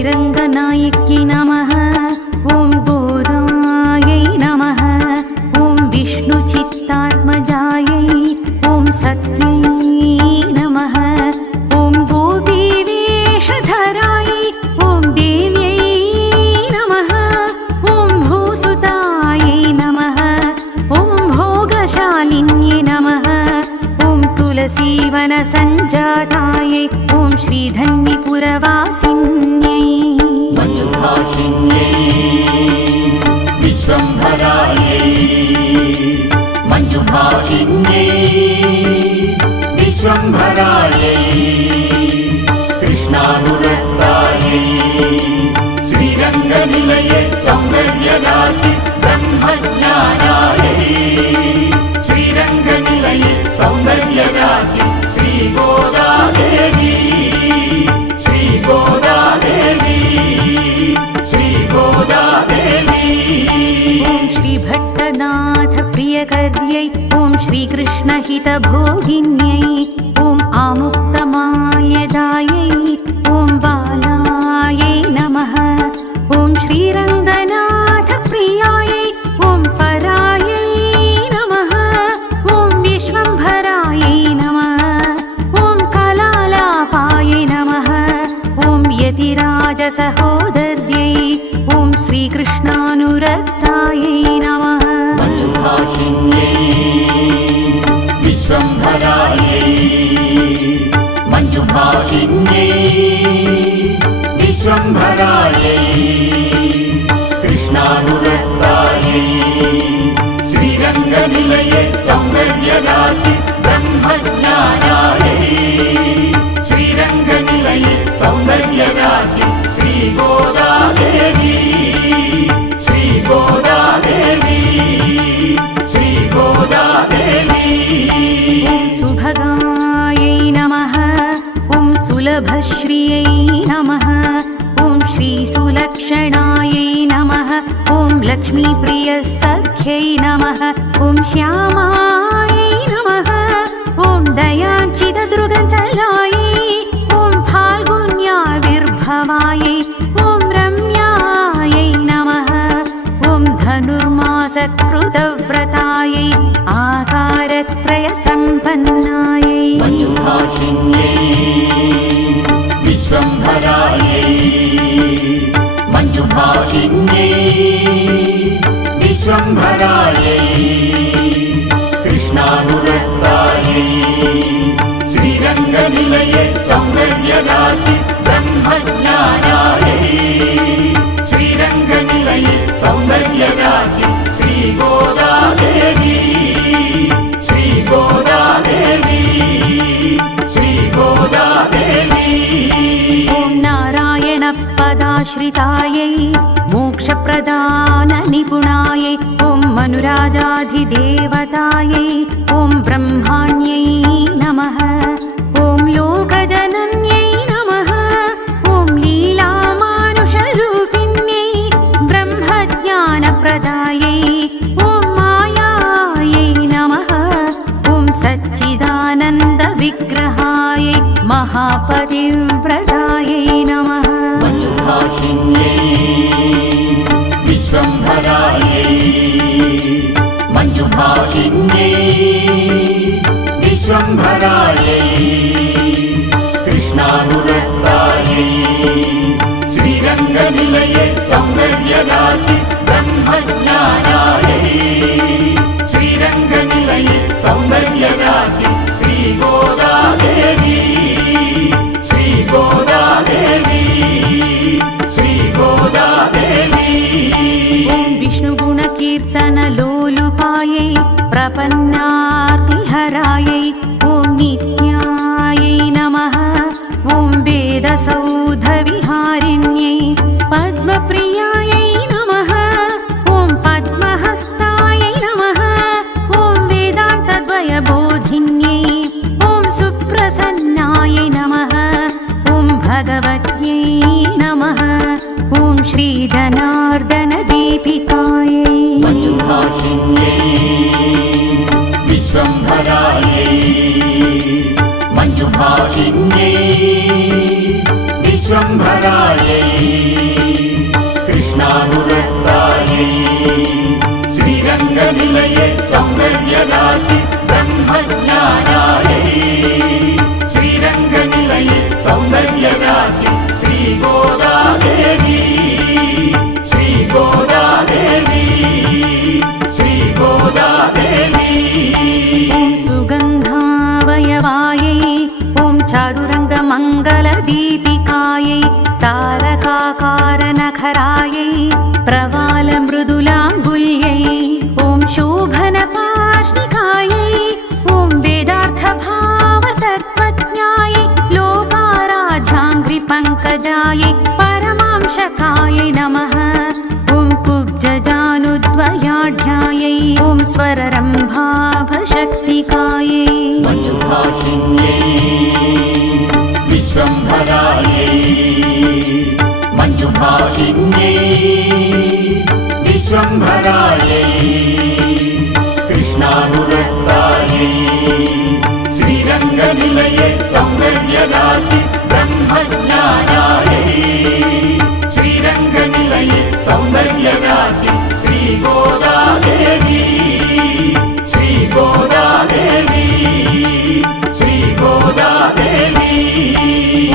श्रीरङ्गनायकी नमः। ॐ गोदायै नमः। ॐ विष्णुचित्तात्मजायै ॐ सत्यै नमः। ॐ गोपीवेषधरायै ॐ देव्यै नमः। ॐ भूसुतायै नमः। ॐ भोगशालिन्यै नमः। ॐ तुलसीवनसञ्जातायै ॐ श्रीधन्विपुरवासिन्यै मञ्जुभाषिण्यै विश्वम्भरायै मञ्जुभाषिण्यै विश्वम्भरायै कृष्णानुरक्तायै श्रीरङ्गनिलये सौन्दर्यराशि ब्रह्मज्ञानायै श्रीरङ्गनिलये सौन्दर्यराशि श्रीगोदादेवी श्रीगोदादेवी श्रीगोदादेवी। ॐ श्रीभट्टनाथ प्रियकर्यै ॐ श्रीकृष्णहितभोगिन्यै ॐ आमुक्तमाल्यदायै ॐ बालायै नमः। ॐ श्रीरङ्गनाथ प्रियायै ॐ परायै नमः। ॐ विश्वम्भरायै नमः। ॐ कलालापायै नमः। ॐ यतिराजसहोदर्यै ॐ श्रीकृष्णानुरक्तायै नमः। मञ्जुभाषिण्यै विश्वम्भरायै मञ्जुभाषिण्यै विश्वम्भरायै कृष्णानुरक्तायै श्रीरङ्गनिलये सौन्दर्यराशि ब्रह्मज्ञानायै श्रीरङ्गनिलये सौन्दर्यराशि श्रीगोदादेवी श्रीगोदादेवी श्रीगोदादेवी। ॐ सुभगायै नमः। ॐ सुलभश्रियै नमः। ॐ श्रीसुलक्षणायै नमः। ॐ लक्ष्मीप्रियसख्यै नमः। ॐ श्यामायै नमः। ॐ दयाचितदृगचलायै ॐ फाल्गुन्याविर्भवायै ॐ रम्यायै नमः। ॐ धनुर्मासकृतव्रतायै आकारत्रयसम्पन्नायै मञ्जुभाषिण्यै विश्वम्भरायै मञ्जुभाषिण्यै विश्वम्भरायै कृष्णानुरक्तायै श्रीरङ्गनिलये सौन्दर्यराशि ब्रह्मज्ञानायै श्रीरङ्गनिलये सौन्दर्यराशि श्रीगोदादेवी श्रीगोदादेवी श्रीगोदादेवी। ॐ नारायणपदाश्रितायै मोक्षप्रदाननिपुणायै ॐ मनुराजाधिदेवतायै ॐ ब्रह्माण्यै नमः। ॐ लोकजनन्यै नमः। ॐ लीलामानुषरूपिण्यै ब्रह्मज्ञानप्रदायै ॐ मायायै नमः। ॐ सच्चिदानन्दविग्रहायै महापतिव्रतायै नमः। मञ्जुभाषिण्यै विश्वम्भरायै मञ्जुभाषिण्यै विश्वम्भरायै कृष्णानुरक्तायै श्रीरङ्गनिलये सौन्दर्यराशि ब्रह्मज्ञानायै श्रीरङ्गनिलये सौन्दर्यराशि श्रीगोदादेवी श्रीगोदादेवी श्रीगोदादेवी। ॐ विष्णुगुणकीर्तनलोलुपायै प्रपन्नार्तिहरायै ॐ नित्यायै नमः। ॐ वेदसौधविहारिण्यै पद्मप्रियायै नमः। ॐ पद्महस्तायै नमः। ॐ वेदान्तद्वयबोधिन्यै ॐ सुप्रसन्नायै नमः। ॐ भगवत्यै नमः। ॐ श्रीजनार्दनदीपिकायै मञ्जुभाषिण्यै विश्वम्भरायै मञ्जुभाषिण्यै विश्वम्भरायै श्रीरङ्गनिलये सौन्दर्यराशि ब्रह्मज्ञानायै श्रीरङ्गनिलये सौन्दर्यराशि श्रीगोदादेवी श्रीगोदादेवी श्रीगोदादेवी ॐ सुगन्धावयवायै ॐ चारुरङ्गमङ्गलदीपिकायै तारकाकारनखरायै प्रवालमृदुलाङ्गुल्यै ॐ शोभनपाष्णिकायै ॐ वेदार्थभावतत्त्वज्ञायै लोकाराध्याङ्घ्रिपङ्कजायै परमांशकायै नमः ॐ कुब्जजानुद्वयाढ्यायै ॐ स्वररम्भाभशक्तिकायै मञ्जुभाषिण्यै विश्वम्भरायै मञ्जुभाषिण्यै विश्वम्भरायै कृष्णानुरक्तायै श्रीरङ्गनिलये सौन्दर्यराशि ब्रह्मज्ञानायै श्रीरङ्गनिलये सौन्दर्यराशि श्रीगोदादेवी श्रीगोदादेवी श्रीगोदादेवी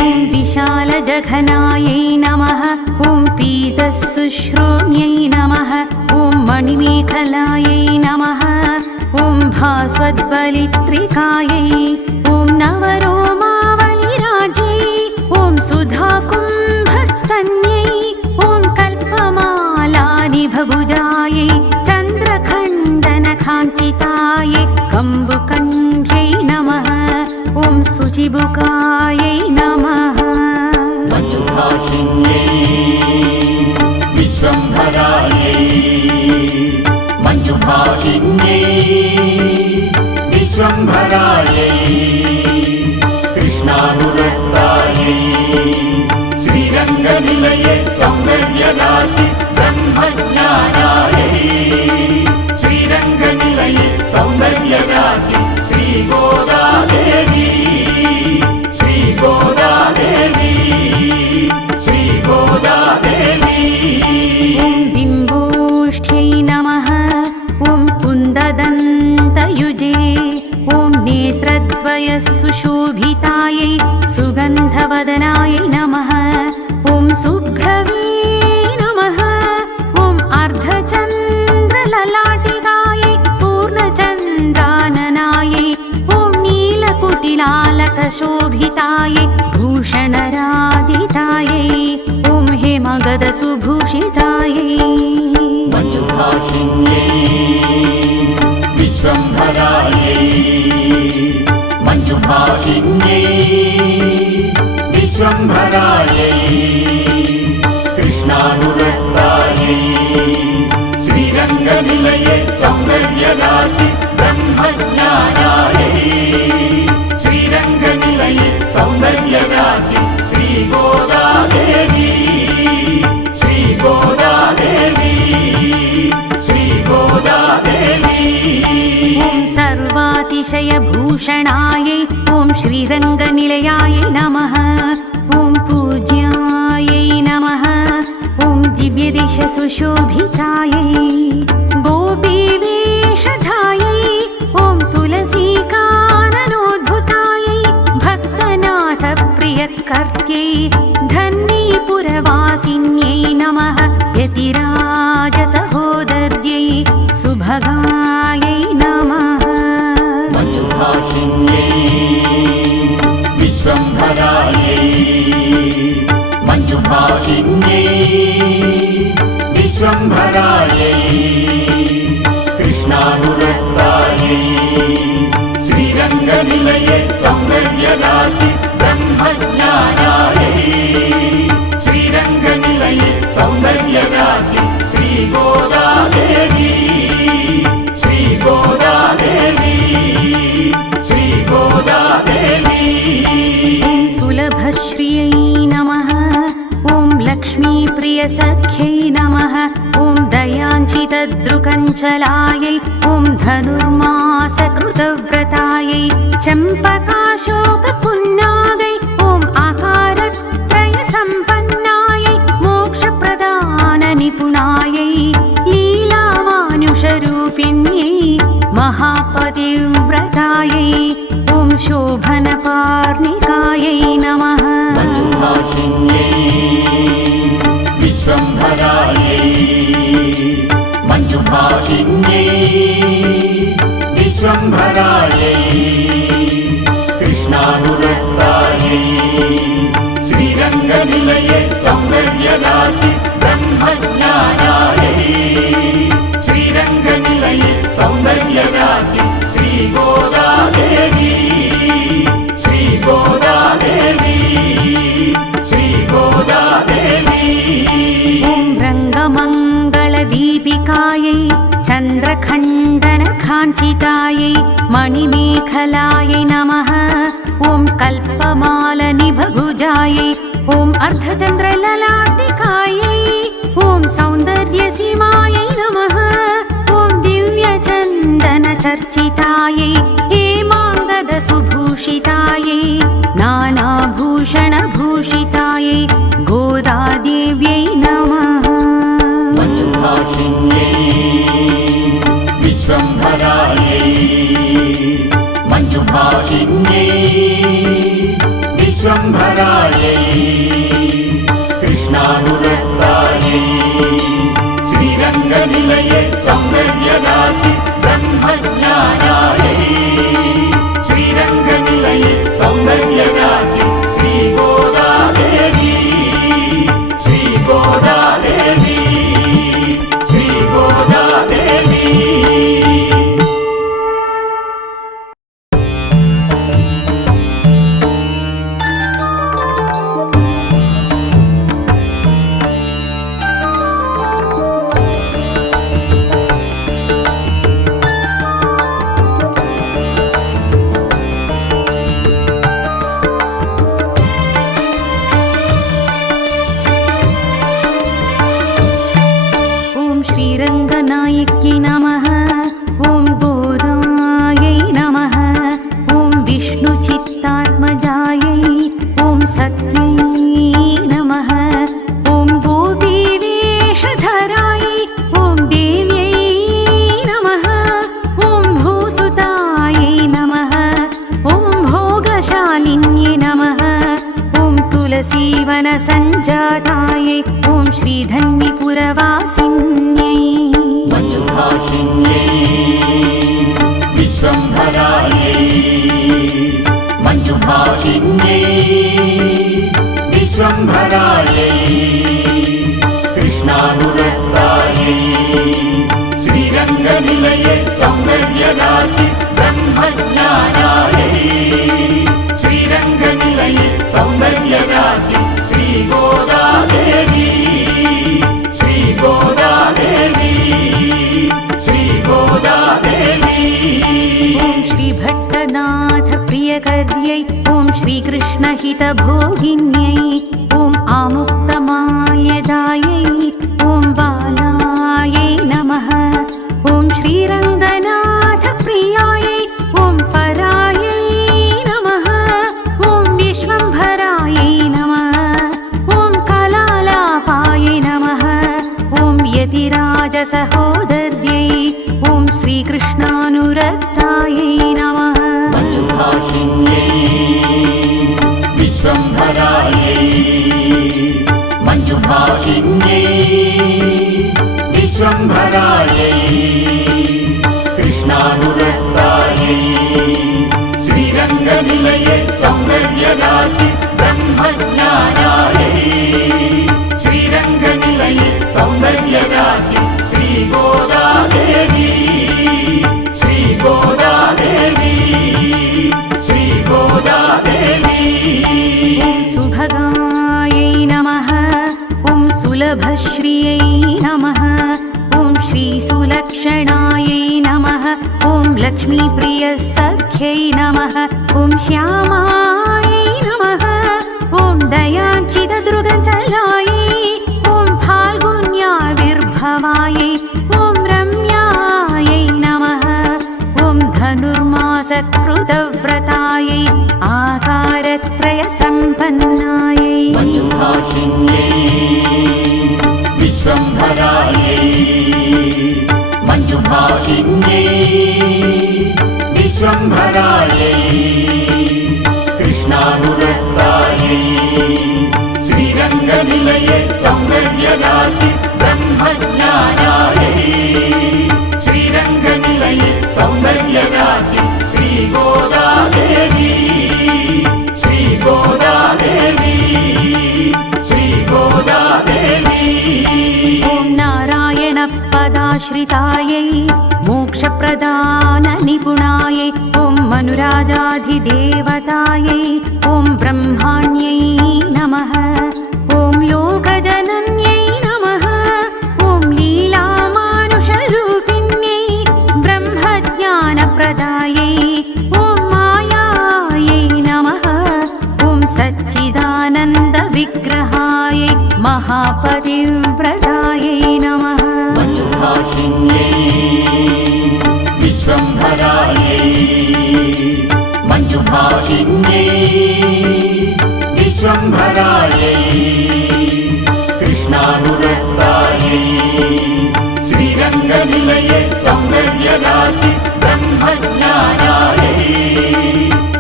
ॐ विशालजघनायै नमः ॐ पीतशुश्रोण्यै नमः ॐ मणिमेखलायै नमः ॐ भास्वद्बलित्रिकायै ॐ नवरोमावलिराज्यै ॐ सुधाकुम्भस्तन्यै ॐ कल्पमालानिभभुजायै चन्द्रखण्डनकाञ्चितायै कम्बुकण्ठ्यै नमः ॐ शुचिबुकायै नमः मञ्जुभाषिण्यै विश्वम्भरायै मञ्जुभाषिण्यै विश्वम्भरायै कृष्णानुरक्तायै श्रीरङ्गनिलये सौन्दर्यराशि ब्रह्मज्ञानायै श्रीरङ्गनिलये सौन्दर्यराशि श्रीगोदादेवी श्रीगोदादेवी श्रीगोदादेवी ॐ बिम्बोष्ठ्यै नमः ॐ कुन्ददन्तयुजे ॐ नेत्रद्वयसुशोभितायै सुगन्धवदनायै नमः ॐ शुभ्रवे नमः ॐ अर्धचन्द्रललाटिकायै पूर्णचन्द्राननायै ॐ नीलकुटिलालकशोभितायै भूषणराजितायै ॐ हेमगदसुभूषितायै मञ्जुभाषिण्यै विश्वम्भरायै मञ्जुभाषिण्यै विश्वम्भरायै कृष्णानुरक्तायै श्रीरङ्गनिलये सौन्दर्यराशि ब्रह्मज्ञानायै श्रीरङ्गनिलये सौन्दर्यराशि श्रीगोदादेवी श्रीगोदादेवी श्रीगोदादेवी ॐ सर्वातिशयभूषणायै ॐ श्रीरङ्गनिलयायै नमः ॐ पूज्यायै नमः ॐ दिव्यदेशसुशोभितायै गोपीवेषधायै ॐ तुलसीकाननोद्भुतायै भक्तनाथप्रियकर्त्यै धन्वीपुरवासिन्यै नमः यतिराजसहोदर्यै सुभगायै नमः मञ्जुभाषिण्यै विश्वम्भरायै मञ्जुभाषिण्यै विश्वम्भरायै कृष्णानुरक्तायै श्रीरङ्गनिलये सौन्दर्यराशि ब्रह्मज्ञानायै श्रीरङ्गनिलये सौन्दर्यराशि श्रीगोदादेवी श्रीगोदादेवी श्रीगोदादेवी ॐ सुलभश्रियै नमः ॐ लक्ष्मीप्रियसख्यै नमः ॐ दयाञ्चितदृकञ्चलायै ॐ धनुर्मासकृतव्रतायै चम्पकाशोकपुन्नागै ॐ आकारत्रयसम्पन्नायै मोक्षप्रदाननिपुणायै लीलामानुषरूपिण्यै महापतिव्रतायै ॐ शोभनपार्णिकायै नमः मञ्जुभाषिण्यै विश्वम्भरायै मञ्जुभाषिण्यै विश्वम्भरायै कृष्णानुरक्तायै श्रीरङ्गनिलये सौन्दर्यराशि ब्रह्मज्ञानायै श्रीरङ्गनिलये सौन्दर्यराशि श्रीगोदादेवी श्रीगोदादेवी श्रीगोदादेवी ॐ रङ्गमङ्गलदीपिकायै चन्द्रखण्डनकाञ्चितायै मणिमेखलायै नमः ॐ कल्पमालनिभभुजायै ॐ अर्धचन्द्रललाटिकायै ॐ सौन्दर्यसीमायै नमः ॐ दिव्यचन्दनचर्चितायै हेमाङ्गदसुभूषितायै नानाभूषणभूषितायै गोदादेव्यै नमः मञ्जुभाषिण्यै विश्वम्भरायै मञ्जुभाषिण्यै विश्वम्भरायै कृष्णानुरक्तायै श्रीरङ्गनिलये सौन्दर्यराशि ब्रह्मज्ञानायै श्रीरङ्गनिलये सौन्दर्यराशि श्रीगोदादेवी श्रीगोदादेवी श्रीगोदादेवी श्रीरङ्गनायक्यै नमः ॐ गोदायै नमः ॐ विष्णुचित्तात्मजायै ॐ सत्यै नमः ॐ गोपीवेषधरायै ॐ देव्यै नमः ॐ भूसुतायै नमः ॐ भोगशालिन्यै नमः ॐ तुलसीवनसञ्जातायै ॐ श्रीधन्विपुरवासिन्यै मञ्जुभाषिण्यै विश्वम्भरायै मञ्जुभाषिण्यै विश्वम्भरायै कृष्णानुरक्तायै श्रीरङ्गनिलये सौन्दर्यराशि ब्रह्मज्ञानायै श्रीरङ्गनिलये सौन्दर्यराशि श्रीगोदादेवी श्रीगोदादेवी श्रीगोदादेवी ॐ श्रीभट्टनाथ प्रियकर्यै ॐ श्रीकृष्णहितभोगिन्यै ॐ आमुक्तमाल्यदायै ॐ बालायै नमः ॐ श्रीरङ्गनाथ प्रियायै ॐ परायै नमः ॐ विश्वम्भरायै नमः ॐ कलालापायै नमः ॐ यतिराजसहोदर्यै ॐ श्रीकृष्णानुरक्तायै नमः मञ्जुभाषिण्यै विश्वम्भरायै मञ्जुभाषिण्यै विश्वम्भरायै कृष्णानुरक्तायै श्रीरङ्गनिलये सौन्दर्यराशि ब्रह्मज्ञानायै श्रीरङ्गनिलये सौन्दर्यराशि श्रीगोदादेवी श्रीगोदादेवी श्रीगोदादेवी ॐ सुभगायै नमः ॐ सुलभश्रियै नमः ॐ श्रीसुलक्षणायै नमः ॐ लक्ष्मीप्रियसख्यै नमः ॐ श्यामायै नमः ॐ दयाञ्चितदृगचलायै ॐ फाल्गुन्याविर्भवायै ॐ रम्यायै नमः ॐ धनुर्मासत्कृतव्रतायै आकारत्रयसम्पन्नायै मञ्जुभाषिण्यै विश्वम्भरायै मञ्जुभाषिण्यै सौन्दर्यराशि ब्रह्मज्ञानायै श्रीरङ्गनिलये सौन्दर्यराशि श्रीगोदादेवी श्रीगोदादेवी श्रीगोदादेवी ॐ नारायणपदाश्रितायै मोक्षप्रदाननिपुणायै ॐ मनुराजाधिदेवतायै ॐ ब्रह्माण्यै नमः ॐ लोकजनन्यै नमः ॐ लीलामानुषरूपिण्यै ब्रह्मज्ञानप्रदायै ॐ मायायै नमः ॐ सच्चिदानन्दविग्रहायै महापतिव्रतायै नमः मञ्जुभाषिण्यै विश्वम्भरायै मञ्जुभाषिण्यै विश्वम्भरायै कृष्णानुरक्तायै श्रीरङ्गनिलये सौन्दर्यराशि ब्रह्मज्ञानायै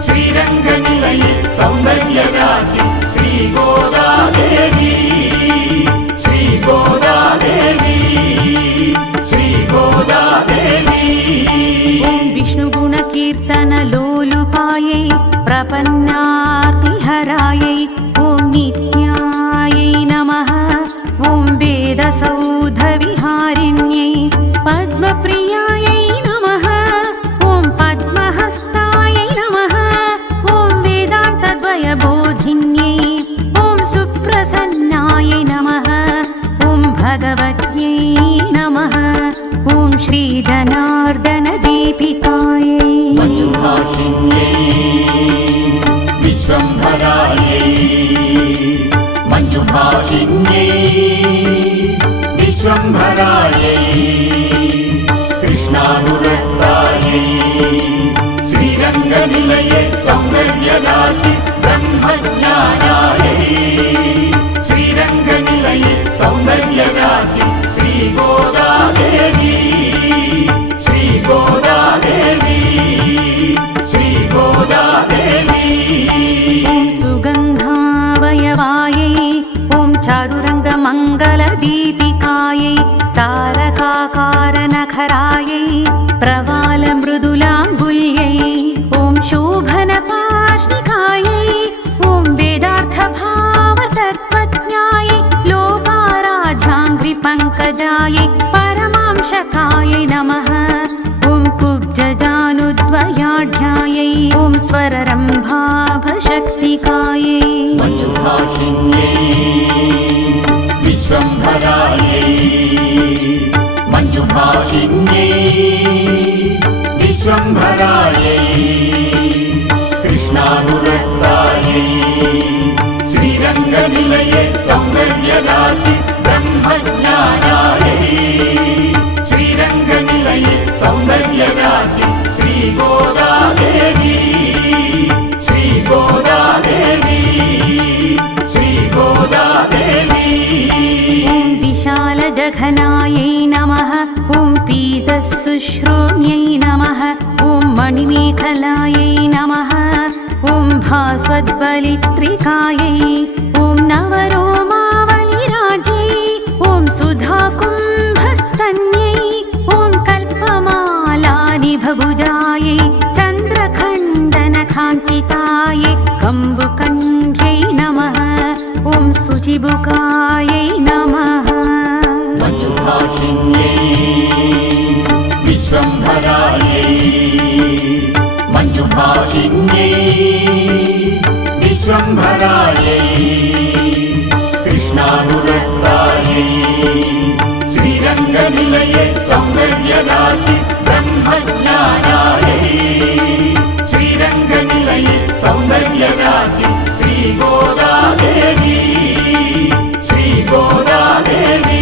श्रीरङ्गनिलये सौन्दर्यराशि श्रीगोदादेवी श्रीगोदादेवी श्रीगोदादेवी ॐ विष्णुगुणकीर्तनलोलुपायै प्रपन्नार्तिहरायै ॐ नित्यायै नमः ॐ वेदसौधविहारिण्यै पद्मप्रियायै नमः ॐ पद्महस्तायै नमः ॐ वेदान्तद्वयबोधिन्यै ॐ सुप्रसन्नायै नमः ॐ भगवत्यै नमः ॐ श्रीजनार्दनदीपिकायै मञ्जुभाषिण्यै विश्वम्भरायै मञ्जुभाषिण्यै विश्वम्भरायै कृष्णानुरक्तायै श्रीरङ्गनिलये सौन्दर्यराशि ब्रह्मज्ञानायै श्रीरङ्गनिलये सौन्दर्यराशि श्रीगोदादेवी श्रीगोदादेवी श्रीगोदादेवी ॐ सुगन्धावयवायै ॐ चारुरङ्गमङ्गलदीपिकायै तारकाकारनखरायै प्रवालमृदुलाम्बुल्यै ॐ शोभनपाष्टिकायै ॐ वेदार्थभावतत्त्वज्ञायै लोकाराध्याङ्घ्रिपङ्कजायै परमांशकायै नमः ॐ कुब्जजानुद्वयाढ्यायै ॐ स्वररम्भाभशक्तिकायै मञ्जुभाषिण्यै विश्वम्भरायै मञ्जुभाषिण्यै विश्वम्भरायै कृष्णानुरक्तायै श्रीरङ्गनिलये सौन्दर्यराशि ब्रह्मज्ञानायै श्रीरङ्गनिलये सौन्दर्यराशि श्रीगोदादेवी श्रीगोदादेवी श्रीगोदादेवी ॐ विशालजघनायै नमः ॐ पीतशुश्रोण्यै नमः ॐ मणिमेखलायै नमः ॐ भास्वद्बलित्रिकायै ॐ नवरोमावलिराज्यै ॐ सुधाकुम्भस्तन्यै ॐ कल्पमालानिभभुजायै चन्द्रखण्डनकाञ्चितायै कम्बुकण्ठ्यै नमः ॐ शुचिबुकायै नमः मञ्जुभाषिण्यै विश्वम्भरायै मञ्जुभाषिण्यै विश्वम्भरायै कृष्णानुरक्तायै श्रीरङ्गनिलये सौन्दर्यराशि ब्रह्मज्ञानायै श्रीरङ्गनिलये सौन्दर्यराशि श्रीगोदादेवी श्रीगोदादेवी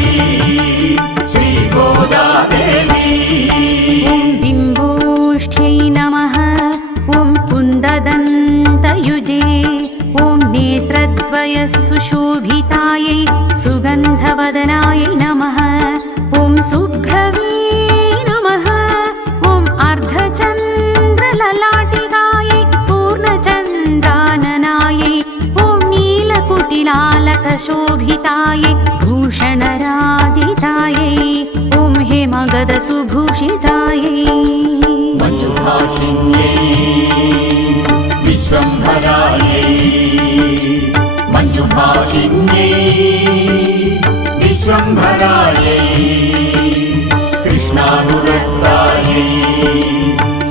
श्रीगोदादेवी ॐ बिम्बोष्ठ्यै नमः ॐ कुन्ददन्तयुजे ॐ नेत्रद्वयसुशोभितायै सुगन्धवदनायै नमः ॐ शुभ्रवे नमः ॐ अर्धचन्द्रललाटिकायै पूर्णचन्द्राननायै ॐ नीलकुटिलालकशोभितायै भूषण सुभूषितायै मञ्जुभाषिण्यै विश्वम्भरायै मञ्जुभाषिण्यै विश्वम्भरायै कृष्णानुरक्तायै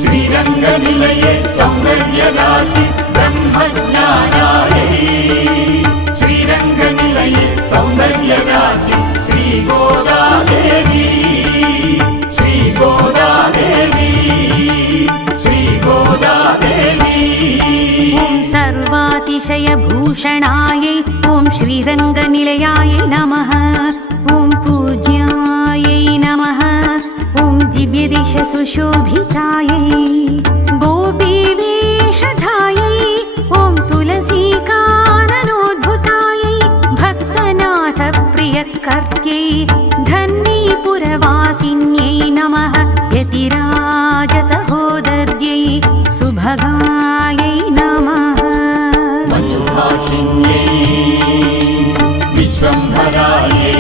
श्रीरङ्गनिलये सौन्दर्यराशि ब्रह्मज्ञानायै श्रीरङ्गनिलये सौन्दर्यराशि श्रीगोदादेवी श्रीगोदादेवी श्रीगोदादेवी ॐ सर्वातिशयभूषणायै ॐ श्रीरङ्गनिलयायै नमः ॐ पूज्यायै नमः ॐ दिव्यदिशसुशोभितायै गोपीवेषधायै ॐ तुलसीकाननोद्भुतायै भक्तनाथप्रियकर्त्यै धन्वीपुरवासिन्यै नमः यतिराजसहोदर्यै सुभगायै नमः मञ्जुभाषिण्यै विश्वम्भरायै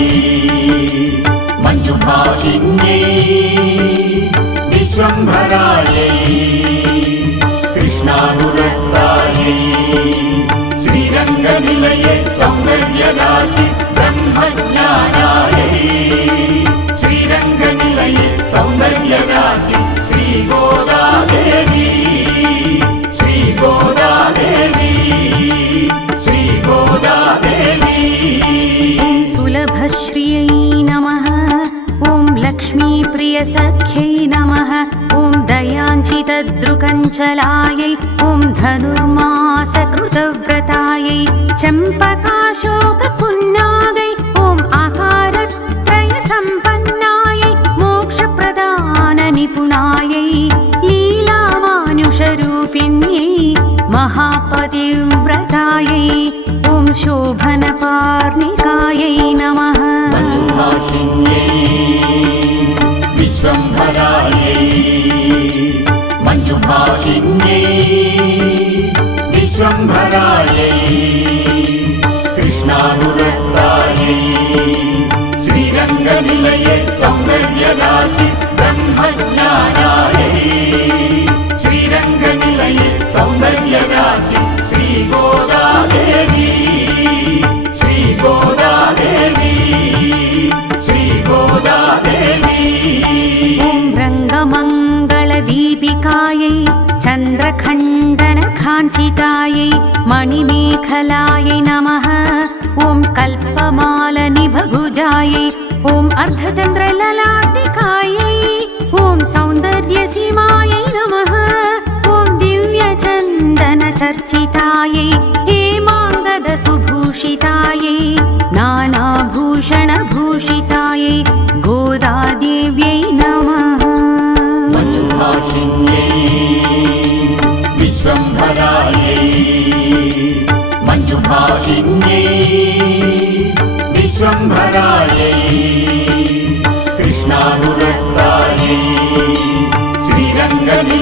मञ्जुभाषिण्यै विश्वम्भरायै कृष्णानुरक्तायै श्रीरङ्गनिलये सौन्दर्यराशि ब्रह्मज्ञानायै श्रीरङ्गनिलये सौन्दर्यराशि श्रीगोदादेवी श्रीगोदादेवी श्रीगोदादेवी ॐ सुलभश्रियै नमः ॐ लक्ष्मीप्रियसख्यै नमः ॐ दयाञ्चितदृकञ्चलायै ॐ धनुर्मासकृतव्रतायै चम्पकाशोकपुन्नागै ॐ आकारत्रयसम्पन्नायै मोक्षप्रदाननिपुणायै लीलामानुषरूपिण्यै महापतिव्रतायै ॐ शोभनपार्णिकायै नमः मञ्जुभाषिण्यै विश्वम्भरायै मञ्जुभाषिण्यै विश्वम्भरायै कृष्णानुरक्तायै श्रीरङ्गनिलये सौन्दर्यराशि ब्रह्मज्ञानायै श्रीरङ्गनिलये सौन्दर्यराशि श्रीगोदादेवी श्रीगोदादेवी श्रीगोदादेवी ॐ रङ्गमङ्गलदीपिकायै चन्द्रखण्डनकाञ्चितायै मणिमेखलायै नमः ॐ कल्पमालनिभभुजायै ॐ अर्धचन्द्रललाटिकायै ॐ सौन्दर्यसीमायै नमः ॐ दिव्यचन्दनचर्चितायै हेमाङ्गदसुभूषितायै नानाभूषणभूषितायै गोदादेव्यै नमः मञ्जुभाषिण्यै विश्वम्भरायै मञ्जुभाषिण्यै विश्वम्भरायै कृष्णानुरक्तायै श्रीरङ्गनिलये